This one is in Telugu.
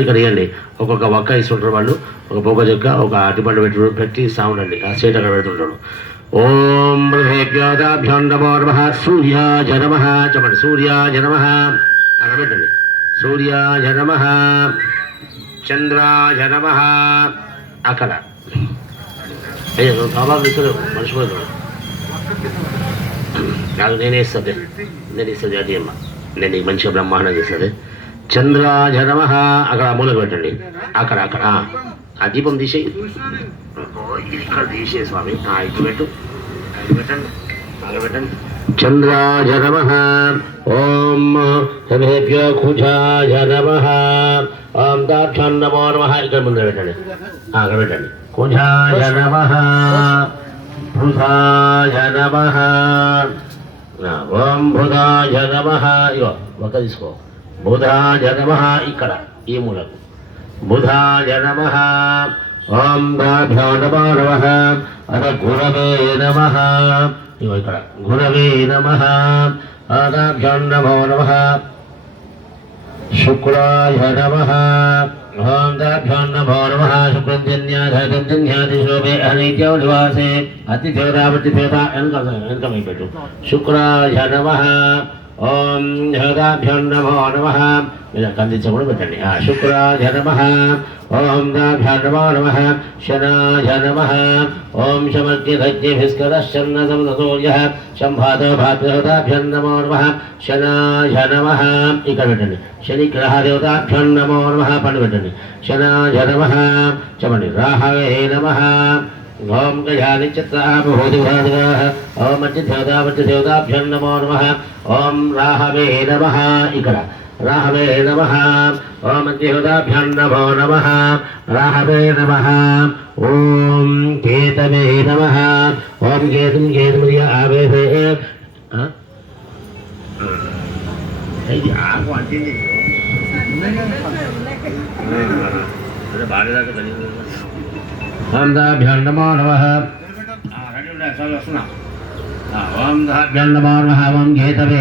ఇక్కడ ఇవ్వండి. ఒక్కొక్క ఒక్క ఇస్తుంటారు వాళ్ళు. ఒక పొగ చెక్క ఒక అటిపండు పెట్టి ఇస్తా ఉండండి. ఆ సీట్ అక్కడ పెడుతుంటాడు. ఓం భ్యోదాభ్యం నమో నమః సూర్యాయ నమః చెప్పండి. సూర్యాయ నమః అక్కడ పెట్టండి. సూర్యాయ నమః చంద్రాయ నమః అక్కడ. అయ్యో నువ్వు ప్రభావం ఇస్తలేవు మర్చిపోతున్నావు. నాకు నేనే ఇస్తుంది. నేను ఇస్తుంది అది అమ్మ. నేను నీకు మంచిగా బ్రహ్మాండం చేస్తుంది. చంద్రాయ నమః అక్కడ మూలకు పెట్టండి. అక్కడ అక్కడ ఆ దీపం తీసేయి. ఇక్కడ తీసే స్వామి. ఇటు పెట్టు. ఇటు పెట్టండి. అక్కడ పెట్టండి. చంద్రాయ నమః ఓం సర్వేభ్యో కుజాయ నమః ఓం దాక్షాన్ నమో నమః ఇక్కడ ముందు పెట్టండి. అక్కడ పెట్టండి. కుజాయ నమః బుధాయ నమః ఓం బుధాయ నమః ఇగో ఒక్క తీసుకో. బుధాయ నమః ఇక్కడ ఈ మూలకు. బుధాయ నమః ఓం దాభ్యో నమో నమః అద గురవే నమః ఇగో ఇక్కడ గురవే నమః అదాభ్యో నమో నమః శుక్రాయ నమః ఓం దాభ్యో నమో నమః శుక్రంజన్యాధి శోభే అనిత్యో నివాసే అతిథేదావతిథేద వెనక పెట్టు. శుక్రాయ నమః ఓం దాభ్యో నమో నమః కందించకుండా పెట్టండి. శుక్రాయ నమః ఓం దాభ్యో నమో నమః శనాయ నమః ఓం శమగ్నిభజ్ఞభిస్కరశ్చన్న సమసూర్యః శంభాతో భాద్రదేవతాభ్యో నమో నమః శనాయ నమః ఇక్కడ పెట్టండి. శని గ్రహదేవతాభ్యో నమో నమః పండు పెట్టండి. శనాయ నమః చెప్పండి. రాహవే నమః ఓం గజాని చిత్రాభూతిభాదివాః ఓం మధ్యదేవతాభ్యో నమో నమః ఓం రాహవే నమః ఇక్కడ రాహవే నమః ఓం మధ్యదేవతాభ్యో నమో నమః రాహవే నమః ఓం కేతవే నమః ఓం కేతుమయ ఆవేశే ఇది ఆకు అంటింది బాగా ఓం దాభ్యో నమో నమః ఓం దాభ్యో నమో నమః ఓం కేతవే